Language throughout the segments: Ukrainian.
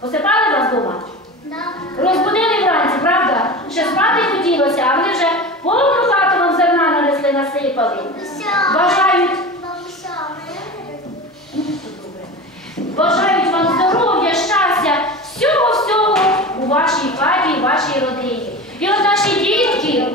Посипали вас дома? Да. Розбудили вранці, правда? Ще спати хотілося, а вони вже повну хату вам зерна нанесли, насипали. Бажають. Бажають вам здоров'я, щастя, всього-всього у вашій хаті, у вашій родині. І от наші дітки.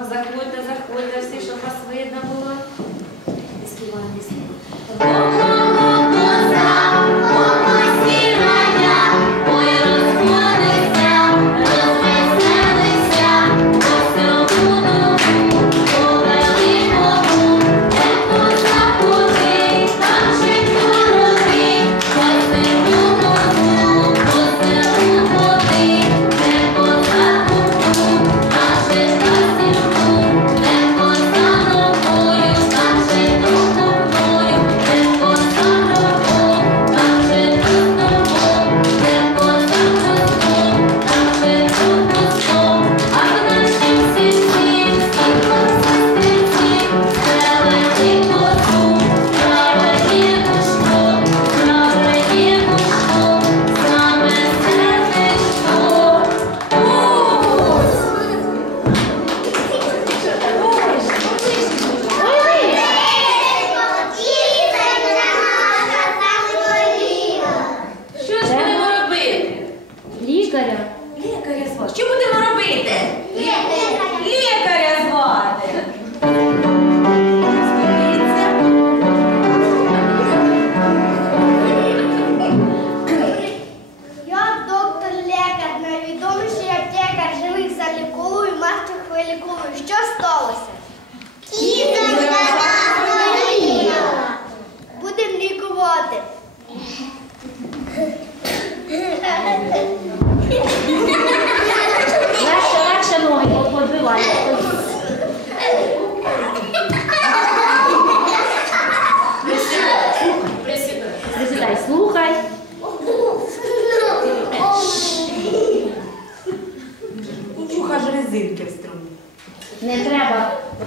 Заходьте, заходьте, всі, щоб вас видно було.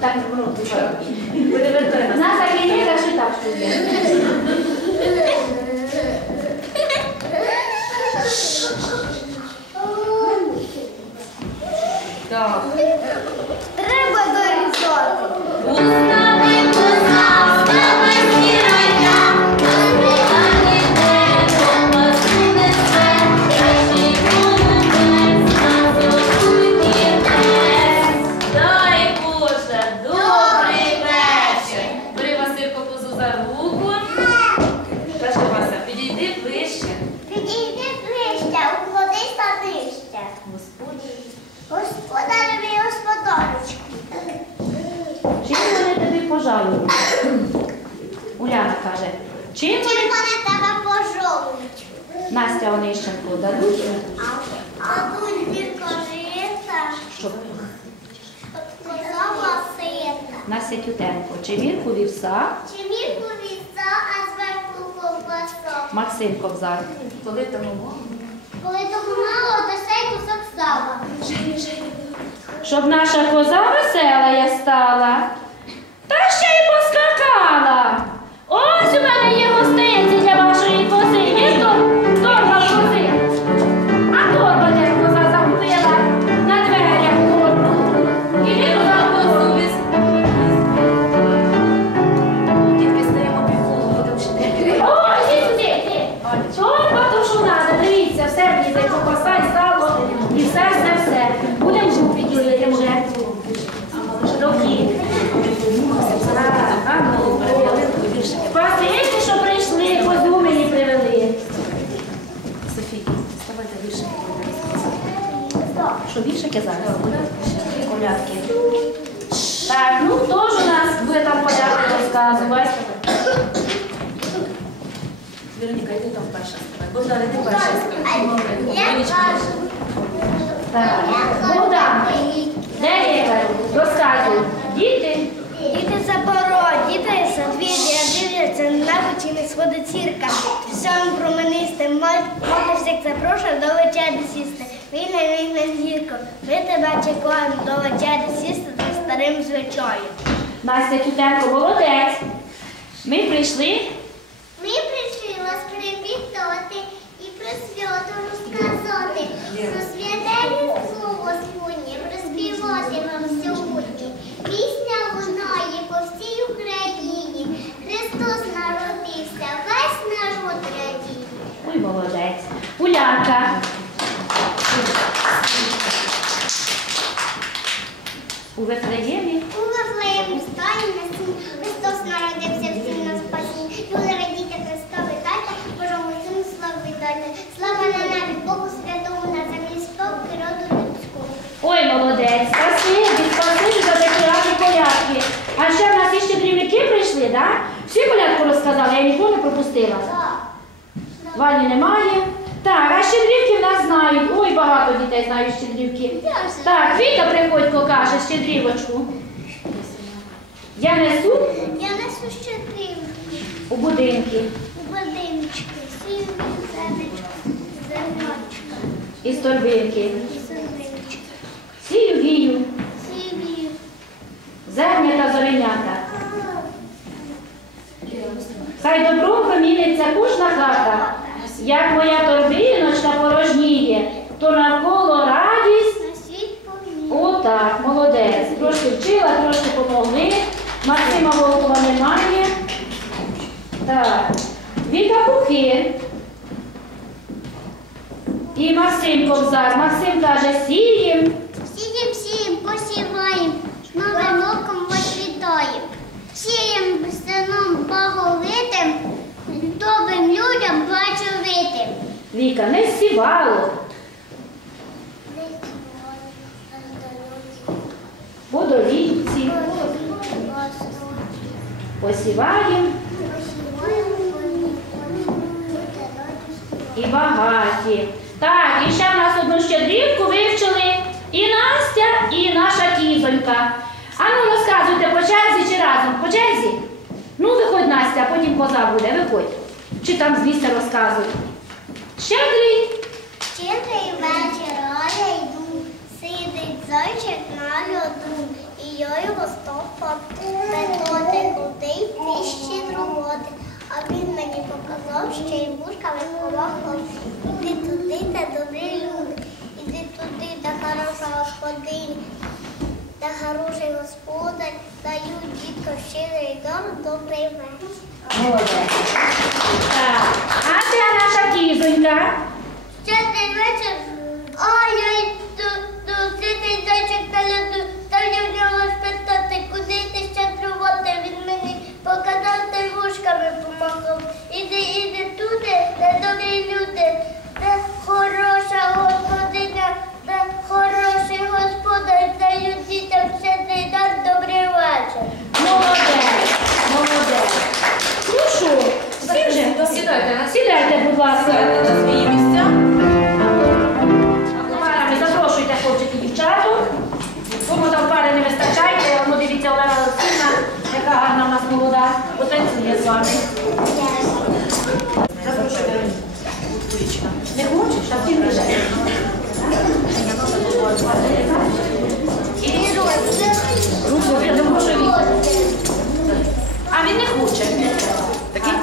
tak budou tvoje. Nás taky je zašita všude. Треба горизонт. Уста. Пожалують? Уляна каже, чим вони Вони тебе пожовують. Настя Онищенко дадуть? А тут біркожита, Що? козова сита. Настя Тютенко. Чи вірку вівса? Чи мірку віса, а зверху ковбасок. Максим Ковзар. Коли тому мало. Коли того мало, то сей кусок сала. Щоб наша коза весела я стала, Зараз? Колядки. Так, ну хто ж у нас буде там колядки розказувати? Вероніка, йди там перша ставай. Богдан, іди перша. Так, Богдан, де лікар? Розказуй. Діти. Діти запоро, діти задвір'я, дивляться на небо не сходить зірка. Всьому променистим, мати всіх запрошує до вечері сісти. Вільне, вільне зірко, ми тебе чекаємо до вечері сісти за старим звичаєм. Настя Тютенко, молодець. Ми прийшли. Ми прийшли вас привітати і про свято розказати. Про святе різдво Господнє приспівати вам сьогодні. Пісня лунає по всій Україні. Христос народився, весь народ радіє. Ой, молодець. Улянка. У Вифлеємі. У Вифлеємі стані на сім. Христос народився всім на спасіння. Люди радійте Христові дайте, Божому сину слави дайте. Слава на небі, Богу святому на землі спокій роду людському. Ой, молодець. Спасибі, спасибі за такі гарні колядки. А ще в нас іще дрівники прийшли, так? Да? Всі колядку розказали, я нікого не пропустила. Так. Вані немає. Так, а щедрівки в нас знають. Ой, багато дітей знають щедрівки. Так, Віка Приходько каже щедрівочку. Я несу Я несу щедрівки у будинки у будиночки, сіві земечка, землячка, із торбинки. синичка, Сію вію, сіві. зерня та зоренята. Хай добром проміниться кожна хата, як моя торбиночка порожніє, то навколо радість. На світ. Отак, молодець. Трошки вчила, трошки помогли. Максима Волкова немає. Так. Віка Пухи. І Максим Ковзар. Максим каже, сієм. Сієм, сієм, посіваєм, новим роком вас вітаєм. Сієм сином благовитим, Віка, не сівало. По долівці. Посіваєм і багаті. Так, і ще в нас одну щедрівку вивчили і Настя, і наша кізонька. А ну розказуйте по черзі чи разом? По черзі? Ну, виходь, Настя, а потім коза буде, виходь. Чи там з місця розказуй. Щедрий. Щедрий вечір, я йду, сидить зайчик на льоду, і я його стопав, питати, куди йти щедрувати. А він мені показав, що й вушками помахав. Іди туди, де добрі люди, іди туди, де хороша господиня, де хороший господар, дають дітко щедрий дом, добрий вечір. Так. А це наша кізонька. Щедрий вечір. А я йду до зайчик на льоду. Та я в нього спитати, куди ти щедрувати. Він мені показав та й вушками помахав. Іди, іди туди, де добрі Не хочеш, а ти не Руку не може він. А він не хоче. Такий?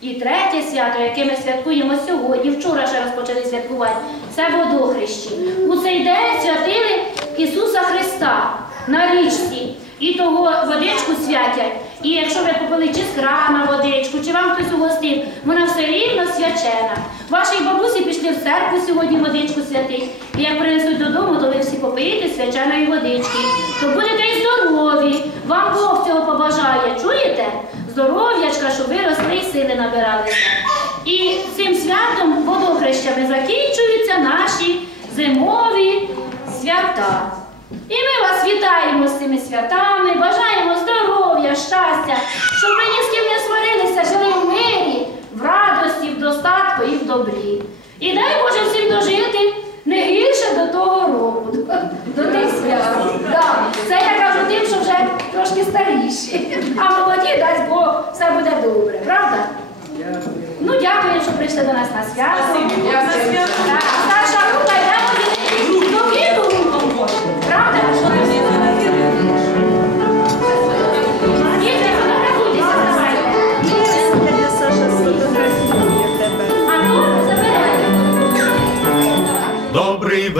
І третє свято, яке ми святкуємо сьогодні, вчора ще розпочали святкувати, це водохрещі. У цей день святили Ісуса Христа на річці. І того водичку святять. І якщо ви попили чи з крана водичку, чи вам хтось угостив, вона все рівно свячена. Ваші бабусі пішли в церкву сьогодні водичку святить. І як принесуть додому, то ви всі попиєте свяченої водички. То будете й здорові. Вам Бог цього побажає. Чуєте? Здоров'ячка, щоб ви росли і сили набиралися. І цим святом водохрещами закінчуються наші зимові свята. І ми вас вітаємо з цими святами, бажаємо здоров'я, щастя, щоб ви ні з ким не сварилися, жили в мирі, в радості, в достатку і в добрі. І дай Боже всім дожити не гірше до того року, до тих свят. Це я кажу тим, що вже старіші. А молоді, дасть Бог, все буде добре, правда? Ну, дякую, що прийшли до нас на свято.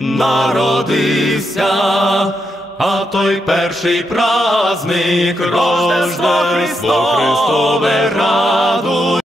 народився, а той перший праздник Рождество Христове радуй.